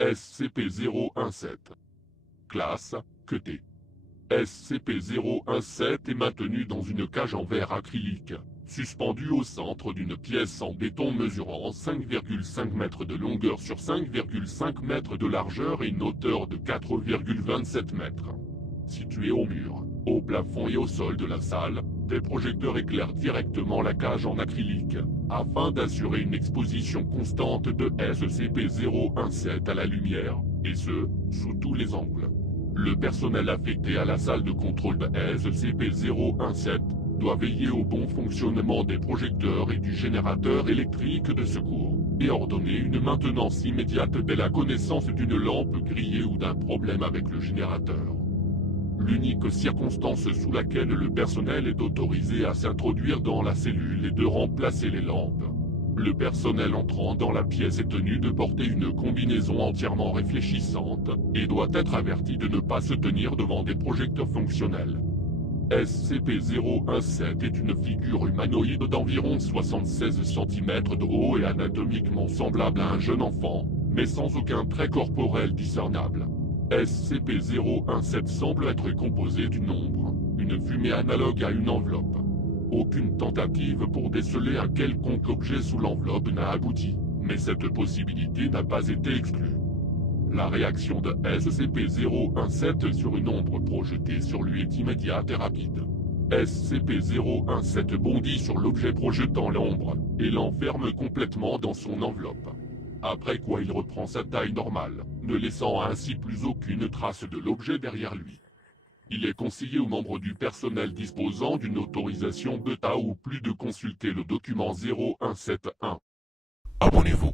SCP-017. Classe, QT. SCP-017 est maintenu dans une cage en verre acrylique, suspendue au centre d'une pièce en béton mesurant 5,5 mètres de longueur sur 5,5 mètres de largeur et une hauteur de 4,27 mètres. Située au mur, au plafond et au sol de la salle, des projecteurs éclairent directement la cage en acrylique, afin d'assurer une exposition constante de SCP-017 à la lumière, et ce, sous tous les angles. Le personnel affecté à la salle de contrôle de SCP-017 doit veiller au bon fonctionnement des projecteurs et du générateur électrique de secours, et ordonner une maintenance immédiate dès la connaissance d'une lampe grillée ou d'un problème avec le générateur. L'unique circonstance sous laquelle le personnel est autorisé à s'introduire dans la cellule est de remplacer les lampes. Le personnel entrant dans la pièce est tenu de porter une combinaison entièrement réfléchissante et doit être averti de ne pas se tenir devant des projecteurs fonctionnels. SCP-017 est une figure humanoïde d'environ 76 cm de haut et anatomiquement semblable à un jeune enfant, mais sans aucun trait corporel discernable. SCP-017 semble être composé d'une ombre, une fumée analogue à une enveloppe. Aucune tentative pour déceler un quelconque objet sous l'enveloppe n'a abouti, mais cette possibilité n'a pas été exclue. La réaction de SCP-017 sur une ombre projetée sur lui est immédiate et rapide. SCP-017 bondit sur l'objet projetant l'ombre et l'enferme complètement dans son enveloppe. Après quoi il reprend sa taille normale, ne laissant ainsi plus aucune trace de l'objet derrière lui. Il est conseillé aux membres du personnel disposant d'une autorisation bêta ou plus de consulter le document 0171. Abonnez-vous.